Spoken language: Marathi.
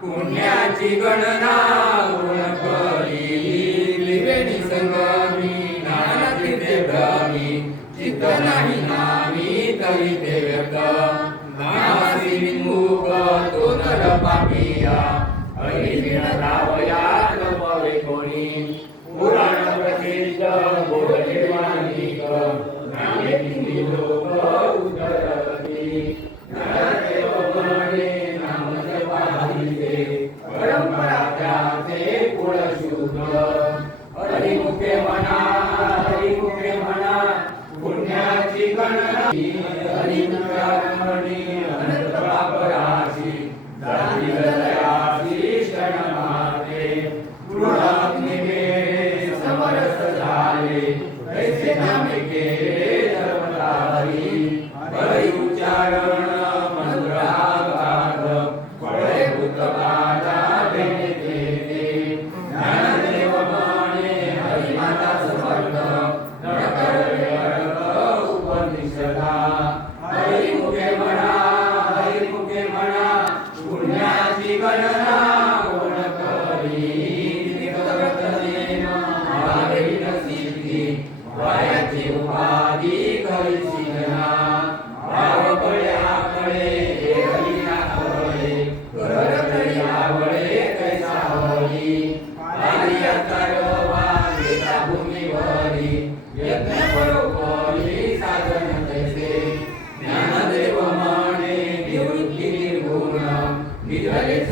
पुण्याची गणना गुण करी त्रिवेणी संगमी नाना तीर्थे भ्रमी चित्त नाही नामी तरी ते व्यक्त नावासी विमुख तो नर पापिया हरिविण रावया नपवे कोणी पुराण प्रसिद्ध बोधले मानिक नामे किती लोक उतरती ज्ञानदेव म्हणे नाम जपाहिते परंपरा त्याचे कुळ शुद्ध हरिमुखे म्हणा पुण्याची गणना हरिमुखारमणी अनंत पापराशी जाती दयाशी शरण माते गृहाग्निमेळे समरस झाले कैसे नामे केले धर्मधारी हरी उच्चारण मधुरागाध फळे भूतबाधा भेटे देते ज्ञानदेव म्हणे हरिमाता समर्थ नडकर उपनिषदा हरिमुखे म्हणा पुण्याची गणना कोण करी सिद्धी वायाची उपाधी करी सिद्धना भाव कळे आकळे हरिना कळे घर तरी आवळे कैसा हरी आली अथर्वा गेला भूमीवरी यज्ञ परोपरी साधन तैसे ज्ञानदेव म्हणे निवृत्ती निर्गुण निधले